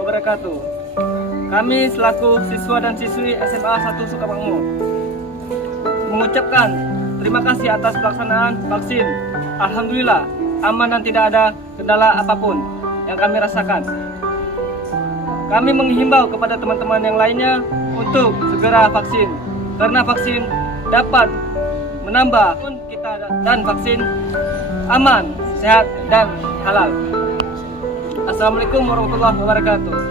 wabarakatuh. Kami selaku siswa dan siswi SMA 1 Sukamakmur mengucapkan terima kasih atas pelaksanaan vaksin. Alhamdulillah aman dan tidak ada kendala apapun yang kami rasakan. Kami menghimbau kepada teman-teman yang lainnya untuk segera vaksin, karena vaksin dapat menambah kita dan vaksin aman, sehat, dan halal. Assalamualaikum warahmatullahi wabarakatuh.